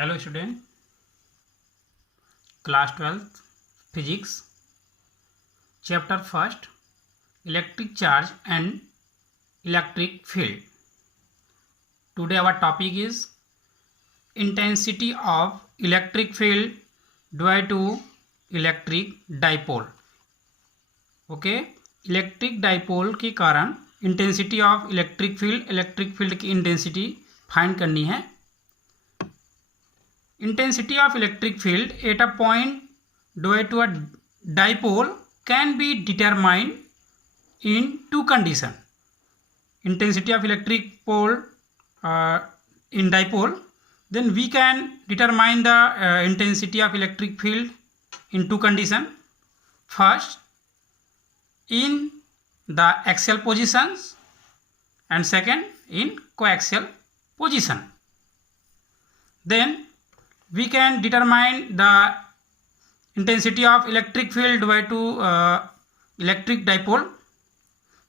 Hello student, class 12th physics, chapter 1st, electric charge and electric field. Today our topic is intensity of electric field due to electric dipole. Okay, electric dipole के कारण intensity of electric field की intensity find करनी है. Intensity of electric field at a point due to a dipole can be determined in two conditions. Intensity of electric pole in dipole, then we can determine the intensity of electric field in two conditions. First, in the axial positions, and second in coaxial position. Then we can determine the intensity of electric field due to electric dipole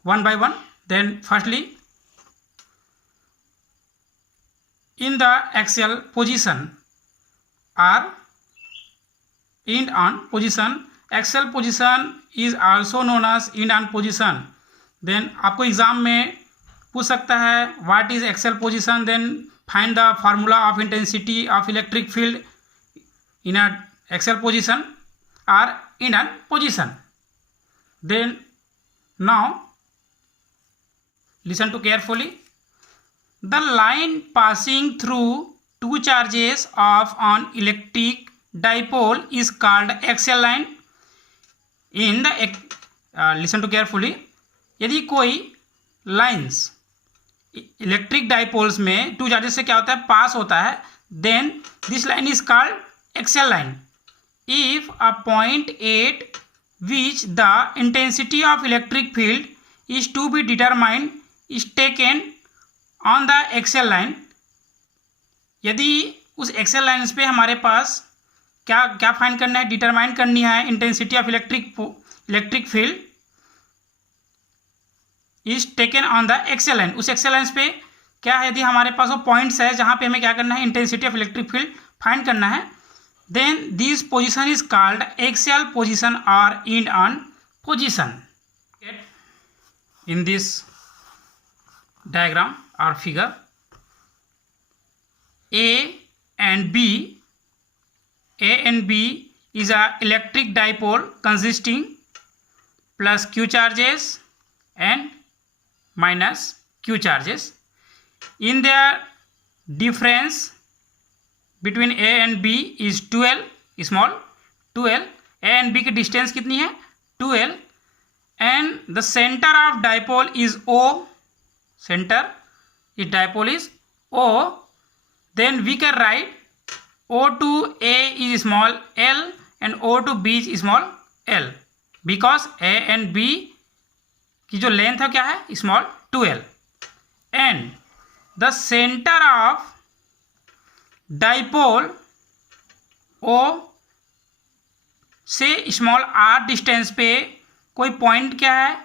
one by one. Then firstly, in the axial position or end on position, axial position is also known as end on position. Then आपको exam में पूछ सकता है what is axial position, then find the formula of intensity of electric field in a axial position or in a position. Then now listen to carefully. The line passing through two charges of an electric dipole is called axial line. In the listen to carefully. यदि कोई lines electric dipoles में two charges से क्या होता है, पास होता है, then this line is called axial line. If a point at which the intensity of electric field is to be determined is taken on the axial line. यदि उस एक्सियल लाइन पे हमारे पास क्या फाइंड करना है, डिटरमाइन करनी है intensity of electric field is taken on the axial line. उस एक्सियल लाइन पे क्या है, यदि हमारे पास वो पॉइंट्स है जहां पे हमें क्या करना है, intensity of electric field find करना है, then this position is called axial position और end on position. In this diagram और figure, A and B is a electric dipole consisting plus q charges and minus q charges. In their difference between a and b is 2l, small 2l. a and b की distance कितनी है, 2l, and the center of dipole is o. Center is dipole is o. Then we can write o to a is small l and o to b is small l, because a and b की जो लेंथ है क्या है, small 2l, and the centre of dipole O से small r distance पे कोई पॉइंट क्या है,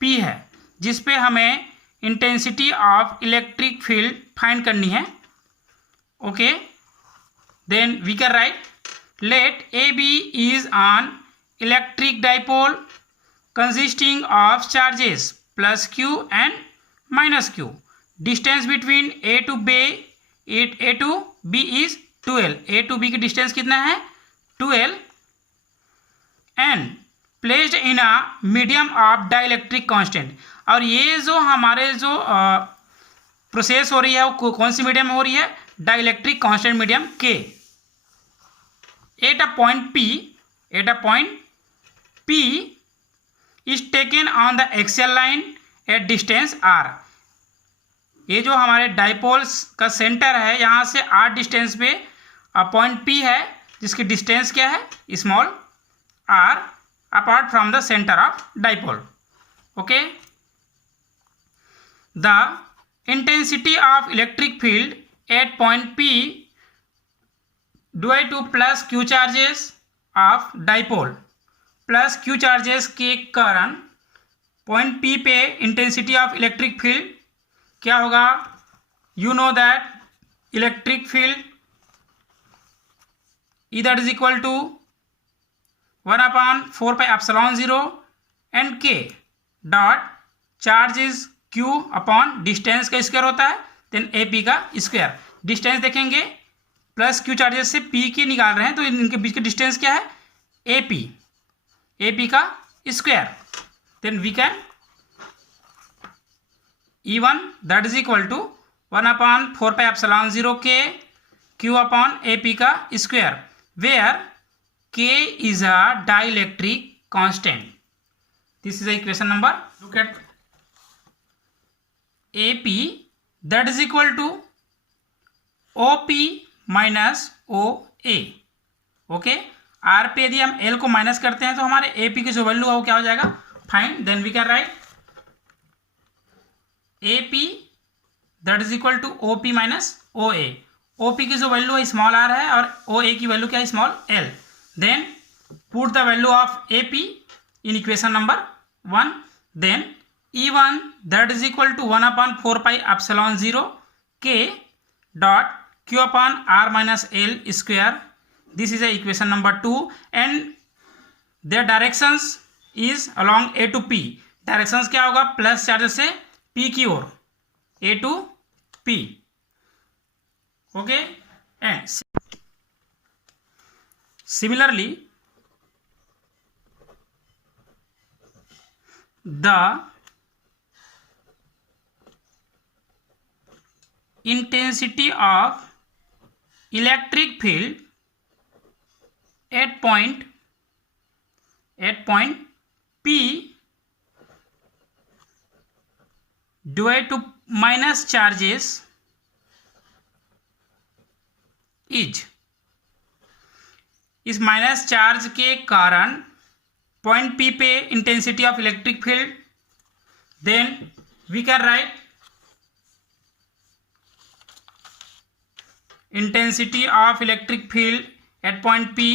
p है, जिस पे हमें intensity of electric field find करनी है. Okay, then we can write let A B is on electric dipole consisting of charges plus q and minus q. Distance between a to b is 2l. a to b की distance कितना है, 2l, and placed in a medium of dielectric constant. और ये जो हमारे जो प्रोसेस हो रही है वो कौन सी मीडियम में हो रही है, dielectric constant medium k. At a point p is taken on the axial line at distance r. ये जो हमारे डाइपोल्स का सेंटर है, यहाँ से r डिस्टेंस पे पॉइंट p है जिसकी डिस्टेंस क्या है, small r, apart from the centre of dipole. Okay, the intensity of electric field at point p due two plus q charges of dipole. Plus Q charges के कारण point P पे intensity of electric field क्या होगा, you know that electric field E that is equal to 1/4 pi epsilon 0 and K dot charge is Q upon distance का स्क्वायर होता है, then AP का square. Distance देखेंगे प्लस Q चार्जेस से P की निकाल रहे हैं, तो इनके बीच का डिस्टेंस क्या है, AP का square. Then we can E1 that is equal to 1/4 pi epsilon 0 K Q upon AP का square, where K is a dielectric constant. This is the equation number. Look at AP that is equal to OP minus OA. Okay, R पे यदि हम L को माइनस करते हैं तो हमारे AP की जो वैल्यू है वो क्या हो जाएगा, find. Then we can write AP that is equal to OP minus OA. OP की जो वैल्यू है स्मॉल r है और OA की वैल्यू क्या है, small l. Then put the value of AP in equation number 1. Then E1 that is equal to 1/4 pi epsilon 0 K dot Q upon R minus L square. This is a equation number 2 and their directions is along A to P. Directions क्या होगा, plus charges से P की ओर, A to P. Okay, and similarly, the intensity of electric field at point P due to minus charges is, इस minus charge के कारण point P पे intensity of electric field, then we can write intensity of electric field at point P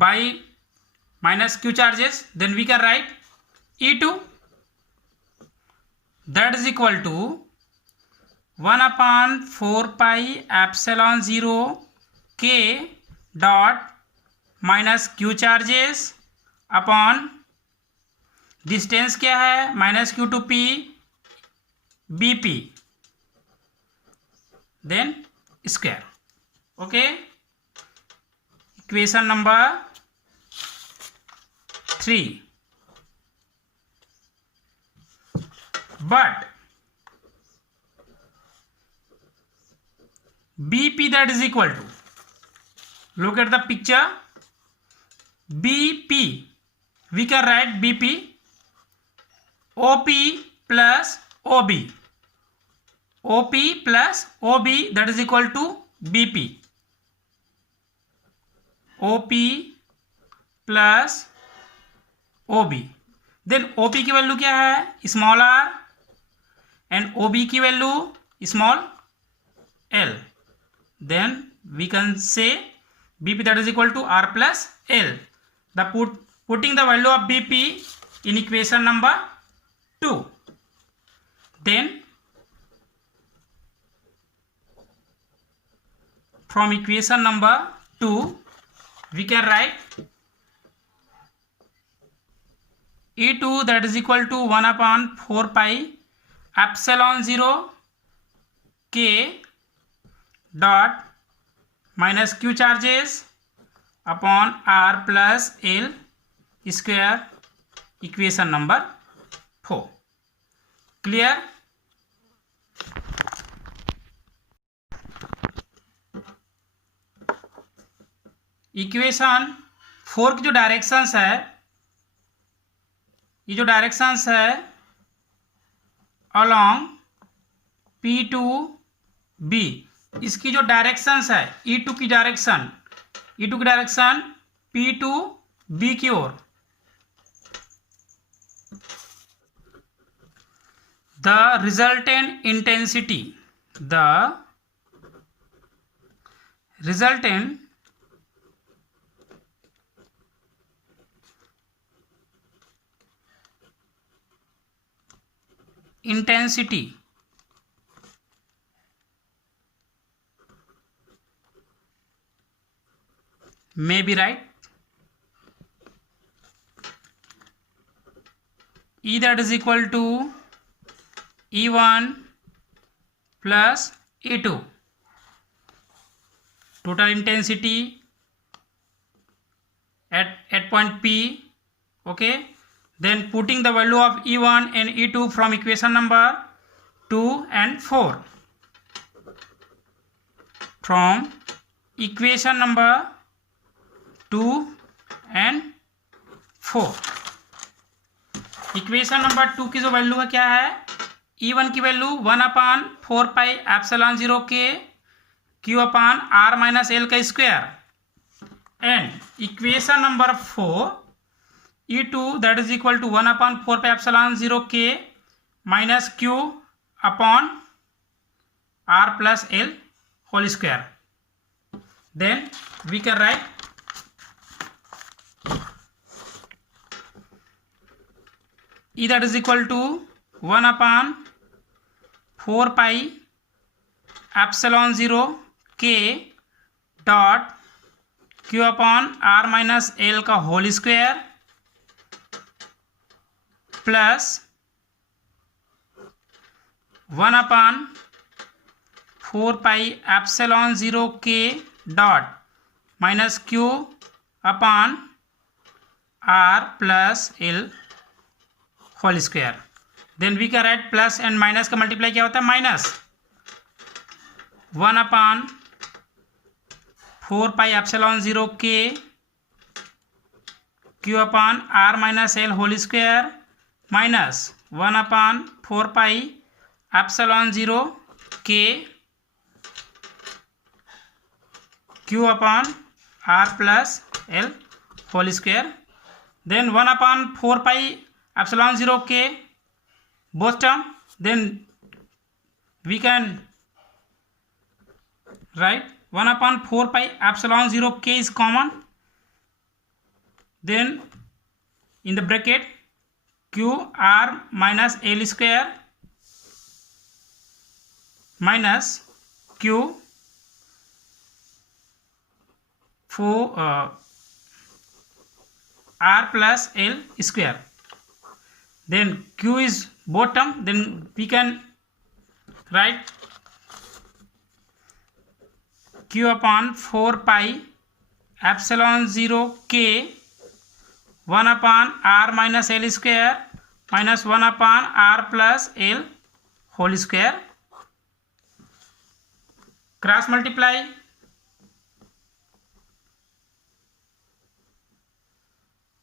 by minus Q charges. Then we can write E2 that is equal to 1/4 pi epsilon 0 K dot minus Q charges upon distance क्या है, minus Q to P BP, then square. Okay, equation number 3. But BP that is equal to, look at the picture, BP we can write BP OP plus OB, OP plus OB that is equal to BP, OP plus OB. Then OP की value क्या है, small r, and OB की value small l. Then we can say BP that is equal to R plus L. Putting the value of BP in equation number 2. Then from equation number 2 we can write E2 that is equal to 1/4 pi epsilon 0 K dot minus Q charges upon R plus L square, equation number 4. Clear? Equation 4 की जो डायरेक्शंस है, ये जो डायरेक्शंस है along P to B, इसकी जो डायरेक्शंस है E2 की डायरेक्शन P टू B की ओर, the resultant intensity may be right. E that is equal to E1 plus E2. Total intensity at point P. Okay. Then putting the value of E1 and E2 from equation number 2 and 4. From equation number 2 and 4. Equation number 2 की जो वैल्यू है क्या है, E1 की वैल्यू 1/4 pi epsilon 0 K Q upon R minus L का square and equation number 4 E2 that is equal to 1/4 pi epsilon 0 K minus Q upon R plus L whole square. Then we can write E that is equal to 1/4 pi epsilon 0 K dot Q upon R minus L का whole square plus 1/4 pi epsilon 0 K dot minus Q upon R plus L whole square. Then we can write plus and minus का multiply क्या होता है, माइनस 1/4 pi epsilon 0 K Q upon R minus L whole square minus 1/4 pi epsilon 0 K Q upon R plus L whole square. Then 1/4 pi epsilon 0 k both term, then we can write 1/4 pi epsilon 0 k is common, then in the bracket Q R minus L square minus Q 4 R plus L square. Then Q is bottom, then we can write Q upon 4 pi epsilon 0 k 1/R minus L square minus 1/R plus L whole square. Cross multiply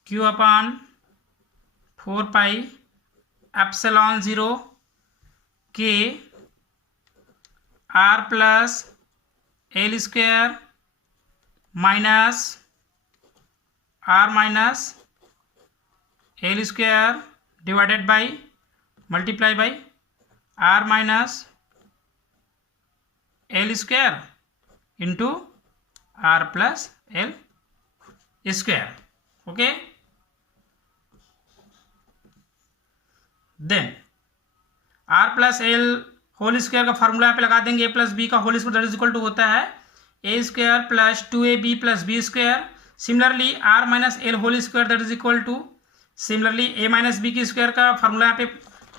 Q upon 4 pi epsilon 0 k R plus L square minus R minus L square divided by multiply by R minus L square into R plus L square. Okay. Then R plus L whole square का formula यहाँ पे लगा देंगे. A plus B का whole square that is equal to होता है A square plus 2ab plus B square. Similarly R minus L whole square that is equal to similarly a minus B की square का formula यहाँ पे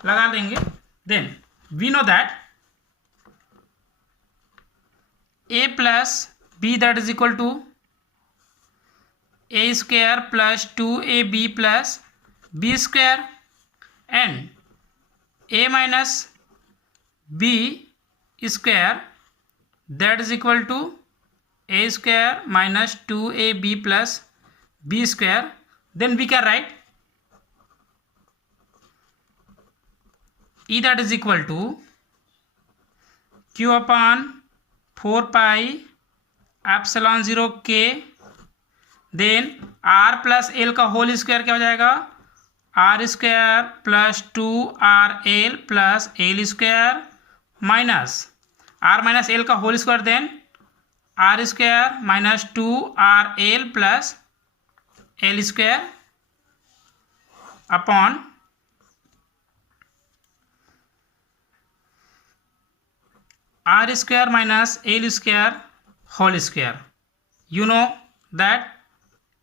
लगा देंगे. Then we know that a plus B that is equal to a square plus 2ab plus B square and a minus b square that is equal to a square minus 2ab plus b square. Then we can write E that is equal to Q upon 4 pi epsilon 0 k. देन R plus L का whole square क्या हो जाएगा, R square plus 2RL plus L square minus R minus L का whole square. Then R square minus 2RL plus L square upon R square minus L square whole square. You know that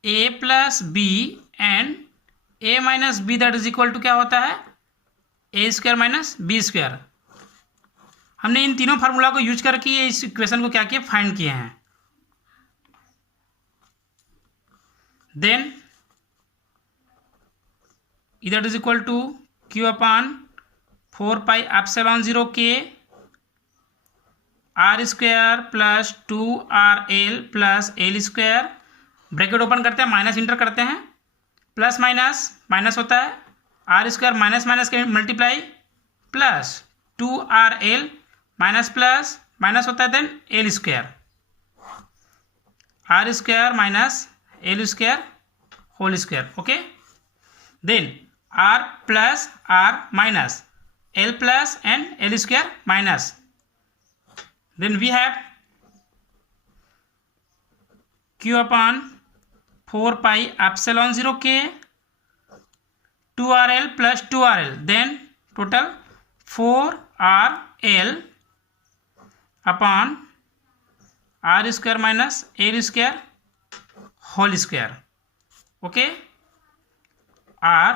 a plus B and a minus B that is equal to क्या होता है a square minus B square. हमने इन तीनों फार्मूला को यूज करके इस इक्वेशन को क्या किया, फाइंड किए हैं। Then that is equal to q upon 4 pi epsilon 0 k R square plus 2RL plus L square, bracket open करते हैं, माइनस इंटर करते हैं, प्लस माइनस माइनस होता है, आर स्क्वायर माइनस माइनस के multiply plus 2RL minus plus minus होता है, then L square, R square minus L square whole square. Okay, then R plus R minus L plus and L square minus, then we have q upon 4 pi epsilon 0 k 2RL plus 2RL, then total 4RL upon r square minus l square whole square. Okay, r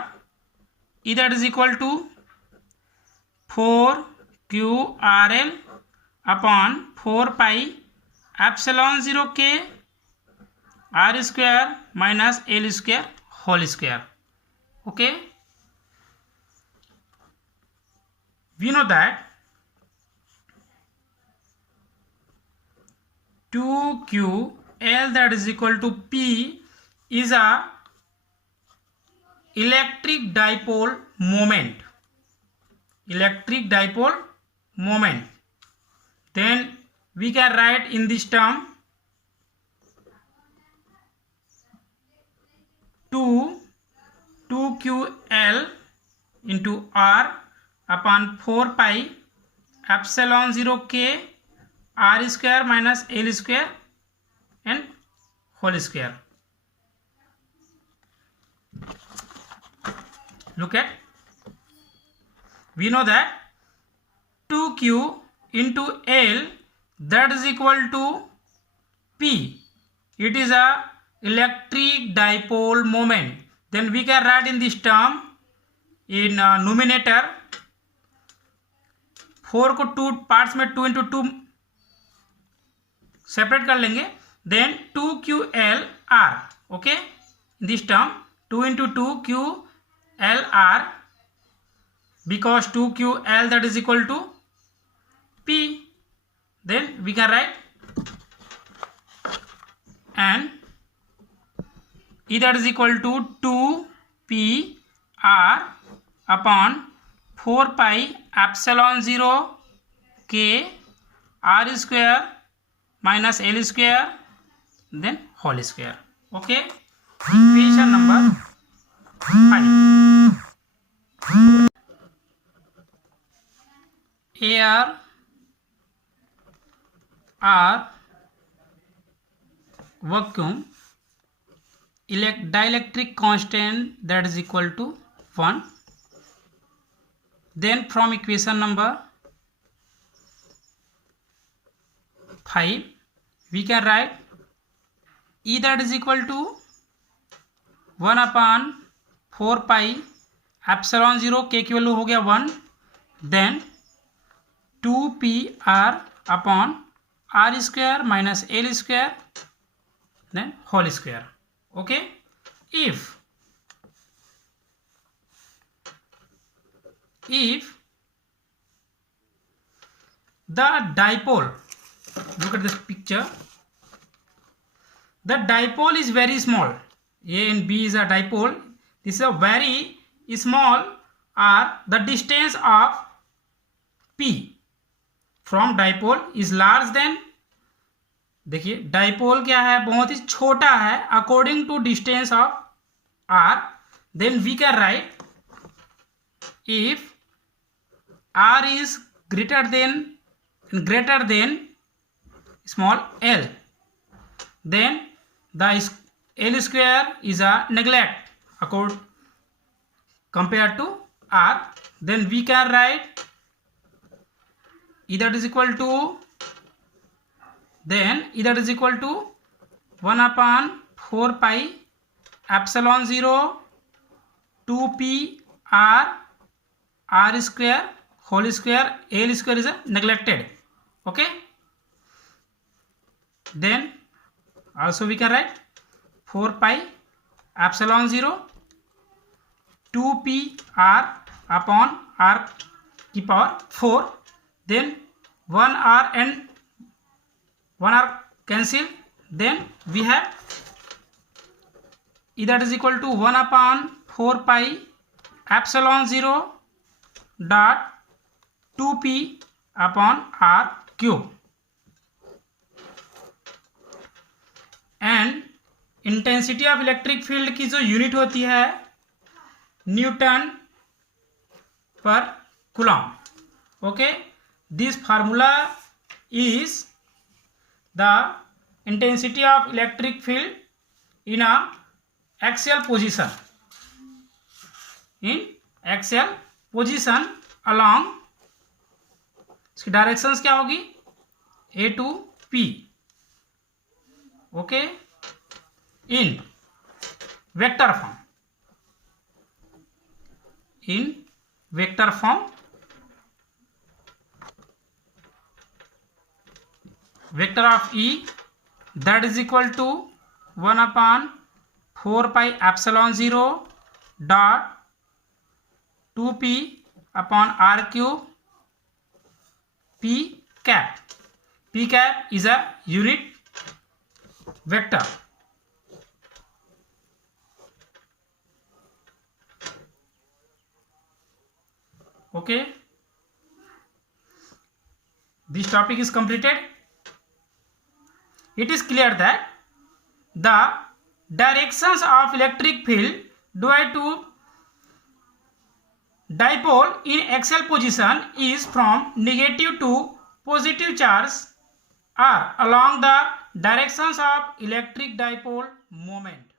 that is equal to 4QRL upon 4 pi epsilon 0 k R square minus L square whole square. Okay, we know that 2QL that is equal to P is a electric dipole moment. Electric dipole moment. Then we can write in this term 2QL into R upon 4 pi epsilon 0 k R square minus L square and whole square. Look at, we know that 2Q into L that is equal to P. It is a electric dipole moment. Then we can write in this term in numerator 4 को 2 पार्ट्स में 2 into 2 सेपरेट कर लेंगे, then 2QLR. okay, in this term 2 into 2QLR because 2QL that is equal to P, then we can write and E that is equal to 2PR upon 4 pi epsilon 0 k R square minus L square then whole square. Okay, equation number 5. AR vacuum dielectric constant that is equal to 1. Then from equation number 5 we can write E that is equal to 1 upon 4 pi epsilon 0 k की वैल्यू हो गया 1, then 2PR upon R square minus L square then whole square. Okay, if the dipole, look at this picture, the dipole is very small, A and B is a dipole, this is a very small, or the distance of P from dipole is large than, देखिए dipole क्या है, बहुत ही छोटा है according to distance of R, then we can write if R is greater than small l, then the L square is a neglect compared to R, then we can write E that is equal to 1 upon 4 pi epsilon 0 2 p r square whole square, l square is neglected. Okay, then also we can write 4 pi epsilon 0 2 p r upon r की power 4, then 1 r and 1 r cancel, then we have E that is equal to 1 upon 4 pi epsilon 0 dot 2p upon r cube. And intensity of electric field की जो unit होती है newton per coulomb. Okay, this formula is the intensity of electric field in a axial position, in axial position along, इसकी directions क्या होगी A to P. Okay, in vector form, in vector form, vector of E that is equal to 1 upon 4 pi epsilon 0 dot 2p upon r cube p cap. P cap is a unit vector. Okay, this topic is completed. It is clear that the directions of electric field due to dipole in axial position is from negative to positive charge are along the directions of electric dipole moment.